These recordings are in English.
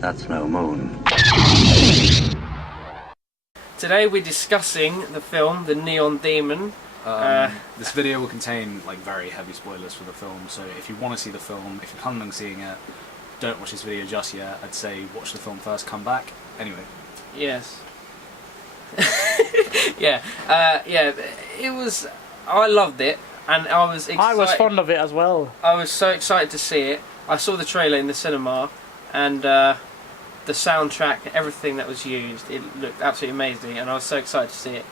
That's no moon. Today we're discussing the film The Neon Demon. This video will contain like very heavy spoilers for the film, so if you want to see the film, if you're planning on seeing it, don't watch this video just yet. I'd say watch the film first, come back. Anyway. Yes. Yeah. It was. I loved it, and I was excited. I was fond of it as well. I was so excited to see it. I saw the trailer in the cinema, and the soundtrack, everything that was used, it looked absolutely amazing, and I was so excited to see it.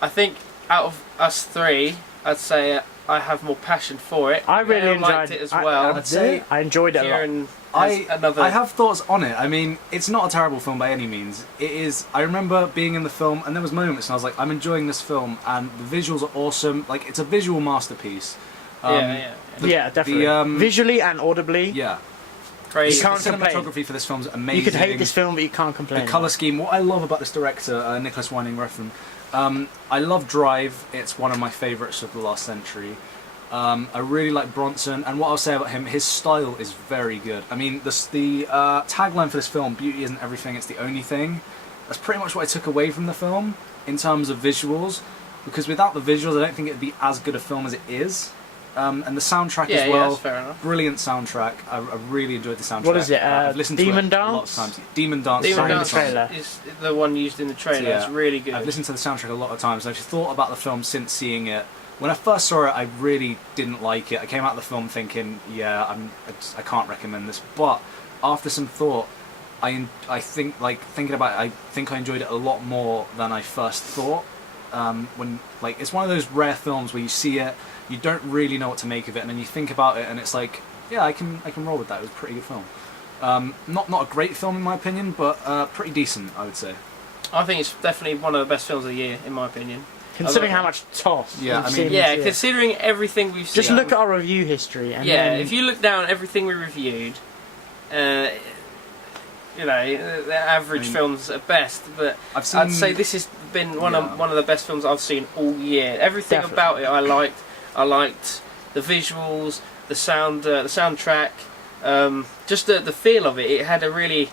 I think out of us three, I'd say I have more passion for it. I really liked it as well. I'd say I enjoyed it a lot. I have thoughts on it. I mean, it's not a terrible film by any means. It is. I remember being in the film, and there was moments, and I was like, I'm enjoying this film, and the visuals are awesome. Like, it's a visual masterpiece. Yeah, definitely. Visually and audibly. Yeah. Crazy. You can't the cinematography for this film is amazing. You could hate this film, but you can't complain. The colour scheme. What I love about this director, Nicholas Winding Refn, I love Drive. It's one of my favourites of the last century. I really like Bronson, and what I'll say about him, his style is very good. I mean, the tagline for this film, "Beauty isn't everything, it's the only thing." That's pretty much what I took away from the film in terms of visuals, because without the visuals, I don't think it'd be as good a film as it is. And the soundtrack as well, that's fair enough. Brilliant soundtrack. I really enjoyed the soundtrack. What is it? I've listened Demon to it Dance? a lot of times. Demon Dance. Demon Dance trailer. is the one used in the trailer. It's really good. I've listened to the soundtrack a lot of times. I've thought about the film since seeing it. When I first saw it, I really didn't like it. I came out of the film thinking, yeah, I can't recommend this. But after some thought, I think, like, thinking about it, I think I enjoyed it a lot more than I first thought. When, like, it's one of those rare films where you see it, you don't really know what to make of it, and then you think about it, and it's like, yeah, I can roll with that. It was a pretty good film. Not a great film in my opinion, but pretty decent, I would say. I think it's definitely one of the best films of the year, in my opinion. Considering how much toss. Yeah, I mean, yeah, considering everything we've seen. Just look at our review history. And then, if you look down everything we reviewed, you know, the average films at best, but I'd say this has been one of the best films I've seen all year. Everything about it I liked. I liked the visuals, the soundtrack, just the feel of it. It had a really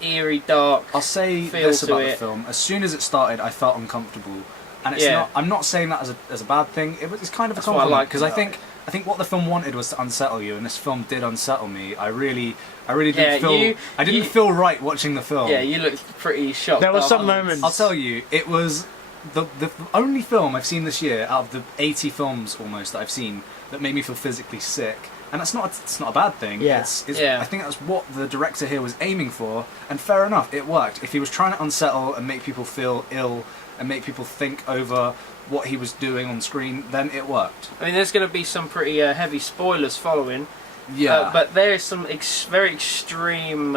eerie, dark. I'll say feel this to about it. the film: as soon as it started, I felt uncomfortable, and it's not. I'm not saying that as a bad thing. It's kind of a compliment because I think what the film wanted was to unsettle you, and this film did unsettle me. I really didn't feel. I didn't feel right watching the film. Yeah, you looked pretty shocked. There were some moments. I'll tell you, it was the only film I've seen this year out of the 80 films almost that I've seen that made me feel physically sick. And it's not a bad thing. Yeah. I think that's what the director here was aiming for, and fair enough, it worked. If he was trying to unsettle and make people feel ill and make people think over what he was doing on screen, then it worked. I mean, there's going to be some pretty heavy spoilers following. Yeah. But there is some very extreme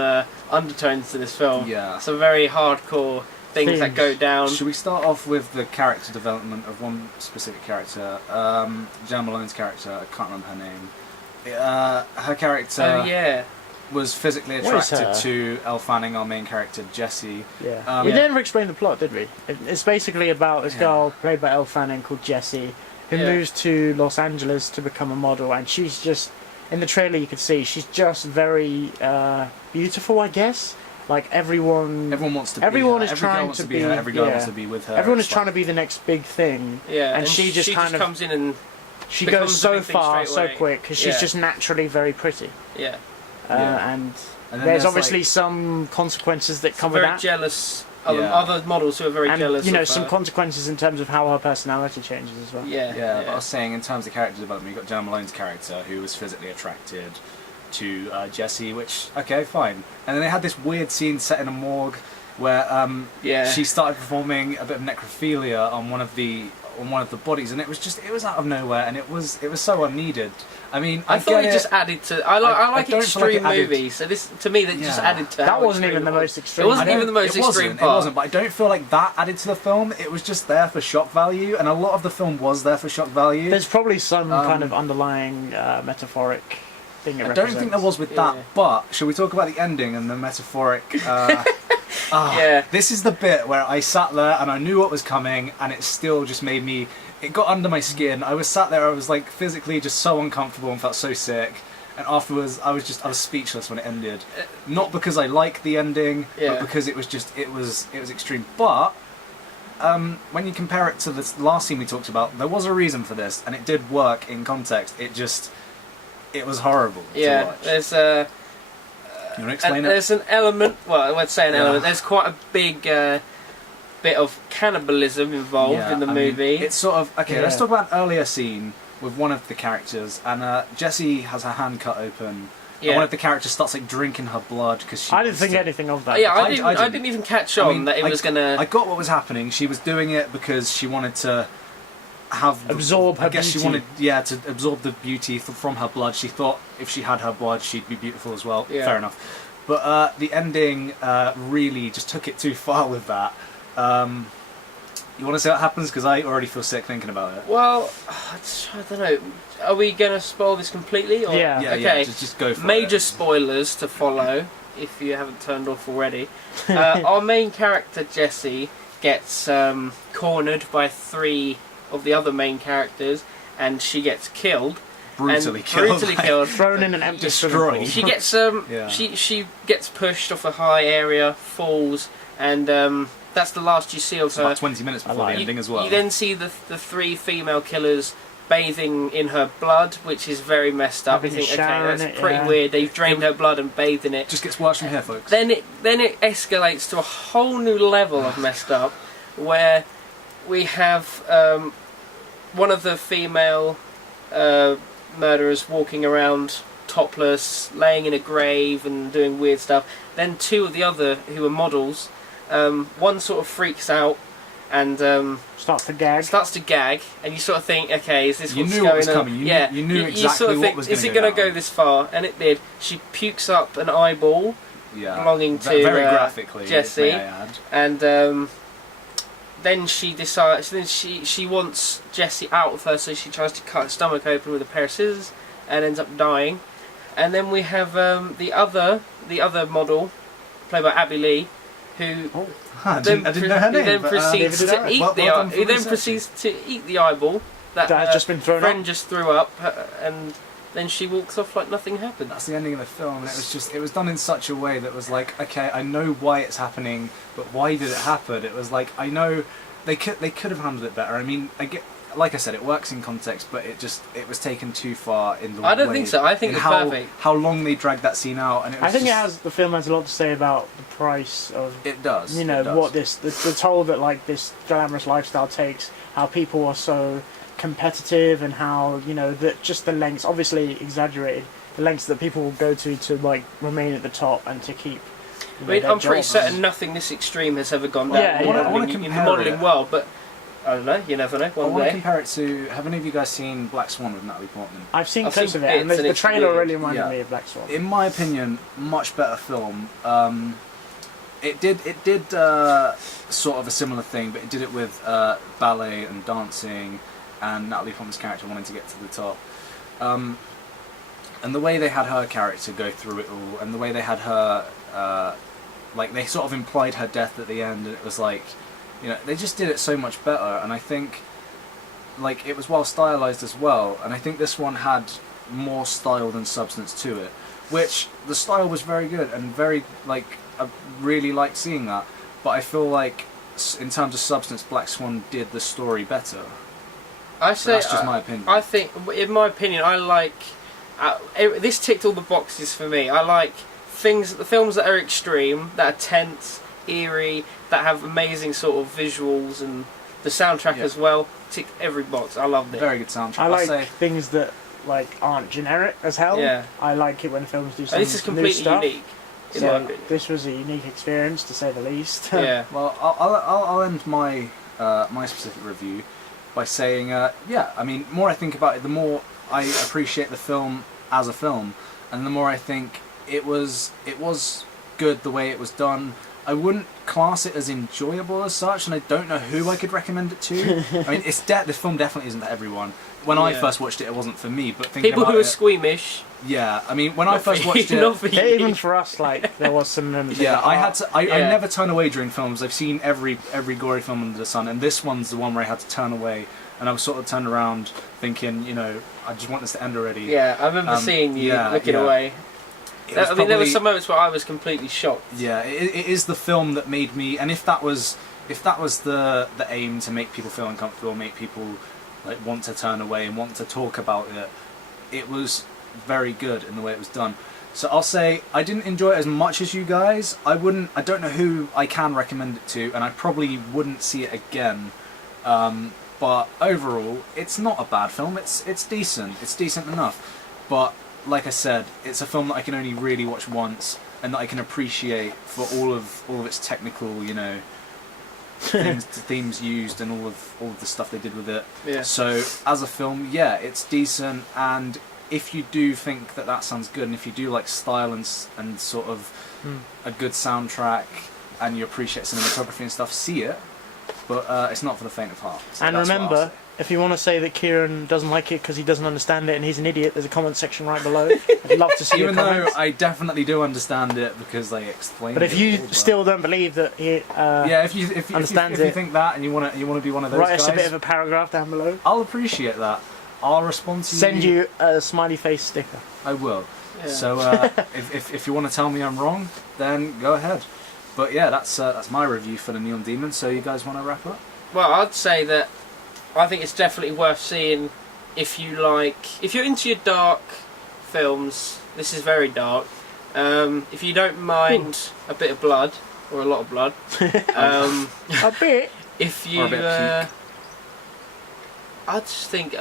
undertones to this film. Yeah. Some very hardcore things that go down. Should we start off with the character development of one specific character? Jan Malone's character, I can't remember her name. Her character was physically attracted to Elle Fanning, our main character, Jessie. Yeah. We never explained the plot, did we? It's basically about this girl played by Elle Fanning called Jessie, who moves to Los Angeles to become a model, and she's just, in the trailer you could see, she's just very beautiful, I guess. Like everyone wants to be her. Is trying to be her. Every girl wants to be with her. Everyone is trying to be the next big thing. Yeah, and she just comes in and she goes so far, so quick, because she's just naturally very pretty. Yeah. And there's obviously some consequences that come with that. Very jealous. Other models who are very jealous. You know, some consequences in terms of how her personality changes as well. Yeah. But I was saying, in terms of character development, you've got Jan Malone's character who was physically attracted to Jessie, which okay, fine. And then they had this weird scene set in a morgue where she started performing a bit of necrophilia on one of the bodies, and it was out of nowhere, and it was so unneeded. I mean, I thought it just added to. I like extreme movies, so this to me that just added to. That wasn't even the most extreme. It wasn't even the most extreme part. It wasn't, but I don't feel like that added to the film. It was just there for shock value, and a lot of the film was there for shock value. There's probably some kind of underlying metaphoric thing. I don't think there was with that, but shall we talk about the ending and the metaphoric? This is the bit where I sat there and I knew what was coming, and it still just made me. It got under my skin. I was sat there. I was like physically just so uncomfortable and felt so sick. And afterwards, I was speechless when it ended. Not because I like the ending, but because it was extreme. But when you compare it to this last scene we talked about, there was a reason for this, and it did work in context. It was horrible to watch. There's you want to explain it? There's an element. Well, I won't say an element. There's quite a big bit of cannibalism involved in the movie. It's sort of Let's talk about an earlier scene with one of the characters, and Jessie has her hand cut open. And one of the characters starts like drinking her blood because she. I didn't think anything of that. Yeah, I didn't even catch on that it was gonna. I got what was happening. She was doing it because she wanted to absorb her beauty. I guess she wanted, to absorb the beauty from her blood. She thought if she had her blood, she'd be beautiful as well. Yeah. Fair enough. But the ending really just took it too far with that. You want to see what happens? Because I already feel sick thinking about it. Well, I don't know. Are we going to spoil this completely? Or? Yeah. Okay. Just go for it. Major spoilers to follow, if you haven't turned off already. Our main character, Jessie, gets cornered by 3 of the other main characters, and she gets killed. Brutally killed. Thrown in an empty destroyed. She gets she gets pushed off a high area, falls, and that's the last you see of her. About 20 minutes before the ending as well. You then see the 3 female killers bathing in her blood, which is very messed up. You think, okay, that's pretty weird. They've drained her blood and bathed in it. Just gets worse from here, folks. Then it escalates to a whole new level of messed up, where we have one of the female murderers walking around topless, laying in a grave and doing weird stuff. Then 2 of the other, who are models, one sort of freaks out and starts to gag, and you sort of think, okay, is this what's going on? You knew what was coming. You knew exactly sort of what was going to go. Is it going to go this far? And it did. She pukes up an eyeball belonging to very graphically, Jessie, and then she decides. Then she wants Jessie out of her, so she tries to cut her stomach open with a pair of scissors, and ends up dying. And then we have the other model, played by Abby Lee, who I didn't know her name. Then proceeds to eat the eyeball that had just been thrown friend up. just threw up, and then she walks off like nothing happened. That's the ending of the film, and it was done in such a way that was like, okay, I know why it's happening, but why did it happen? It was like, I know they could have handled it better. I mean, like I said, it works in context, but it was taken too far in the way. I don't think so. I think it's perfect. How long they dragged that scene out, and I think the film has a lot to say about the price of. It does. You know what the toll that like this glamorous lifestyle takes. How people are so competitive, and how that just the lengths, obviously exaggerated, the lengths that people will go to like remain at the top and to keep. I'm pretty certain nothing this extreme has ever gone down. I want to compare in the modelling world, but. I don't know, you never know. I want to compare it to... Have any of you guys seen Black Swan with Natalie Portman? I've seen clips of it, and the trailer really reminded me of Black Swan. In my opinion, much better film. It did sort of a similar thing, but it did it with ballet and dancing, and Natalie Portman's character wanting to get to the top. And the way they had her character go through it all, and the way they had her... like, they sort of implied her death at the end, and it was like... they just did it so much better, and I think, like, it was well stylized as well, and I think this one had more style than substance to it, which the style was very good and very, like, I really liked seeing that, but I feel like in terms of substance, Black Swan did the story better. That's just my opinion. I think, in my opinion, I like this ticked all the boxes for me. I like the films that are extreme, that are tense, eerie, that have amazing sort of visuals, and the soundtrack as well ticked every box. I loved it. Very good soundtrack. I like things that like aren't generic as hell. Yeah. I like it when films do something this is completely new stuff. unique. So this was a unique experience, to say the least. Yeah. Well, I'll end my my specific review by saying, I mean, the more I think about it, the more I appreciate the film as a film, and the more I think it was good the way it was done. I wouldn't class it as enjoyable as such, and I don't know who I could recommend it to. I mean, this film definitely isn't for everyone. When I first watched it, it wasn't for me. But thinking people about who are squeamish. Yeah, I mean, when I first watched it, not for you. Even for us, like there was some. I never turn away during films. I've seen every gory film under the sun, and this one's the one where I had to turn away. and I was sort of turned around thinking, you know, I just want this to end already. Yeah, I remember seeing you looking away. I mean, there were some moments where I was completely shocked. Yeah, it is the film that made me, and if that was the aim, to make people feel uncomfortable, make people like want to turn away and want to talk about it, it was very good in the way it was done. So I'll say I didn't enjoy it as much as you guys. I don't know who I can recommend it to, and I probably wouldn't see it again. But overall, it's not a bad film. It's decent. It's decent enough. But like I said, it's a film that I can only really watch once, and that I can appreciate for all of its technical, you know, themes used and all of the stuff they did with it. Yeah. So as a film, yeah, it's decent. And if you do think that sounds good, and if you do like style and sort of a good soundtrack, and you appreciate cinematography and stuff, see it. But it's not for the faint of heart. So and remember, if you want to say that Kieran doesn't like it because he doesn't understand it and he's an idiot, there's a comment section right below. I'd love to see your comments. Even though I definitely do understand it because they explain it. But if you still don't believe that he understands if you think that and you want to be one of those write guys, us a bit of a paragraph down below. I'll appreciate that. I'll respond to you. Send you a smiley face sticker. I will. Yeah. So if you want to tell me I'm wrong, then go ahead. But yeah, that's my review for the Neon Demon. So you guys want to wrap up? Well, I'd say that I think it's definitely worth seeing if you're into your dark films. This is very dark. If you don't mind a bit of blood or a lot of blood, a bit. If you, or a bit of puke. I just think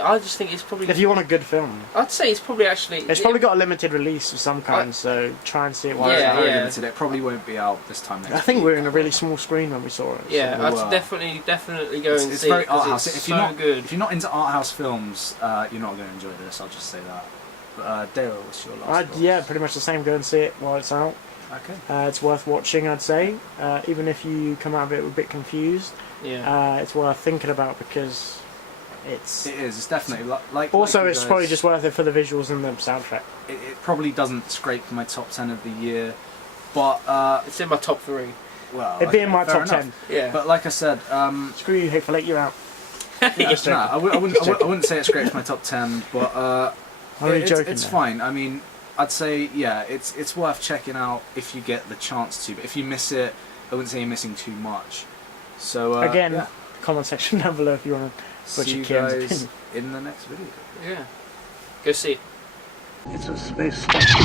it's probably. If you want a good film, I'd say it's probably actually. It's probably got a limited release of some kind, so try and see it while it's Yeah, out. Very limited. It probably won't be out this time next I think week. we were in a really small screen when we saw it. Yeah, So we were. I'd definitely go and It's see very it art 'cause house. it's If you're good. If you're not into art house films, you're not going to enjoy this. I'll just say that. But Dale, what's your last? Yeah, pretty much the same. Go and see it while it's out. Okay. It's worth watching, I'd say. Even if you come out of it a bit confused, Yeah. it's worth thinking about because It is. It's definitely like. Also, like it's guys, probably just worth it for the visuals and the soundtrack. It probably doesn't scrape my top 10 of the year, but It's in my top 3. well, It'd be in my fair top enough. 10. Yeah. But like I said, Screw you, Hateful Eight, you're out. Yes. no, I wouldn't say it scrapes my top 10, but I'm really joking. it's there. fine. I mean, I'd say yeah, it's worth checking out if you get the chance to. But if you miss it, I wouldn't say you're missing too much. So Again, yeah. comment section down below if you want to See you Kieran's guys opinion. in the next video. Yeah. Go see it. It's a space station.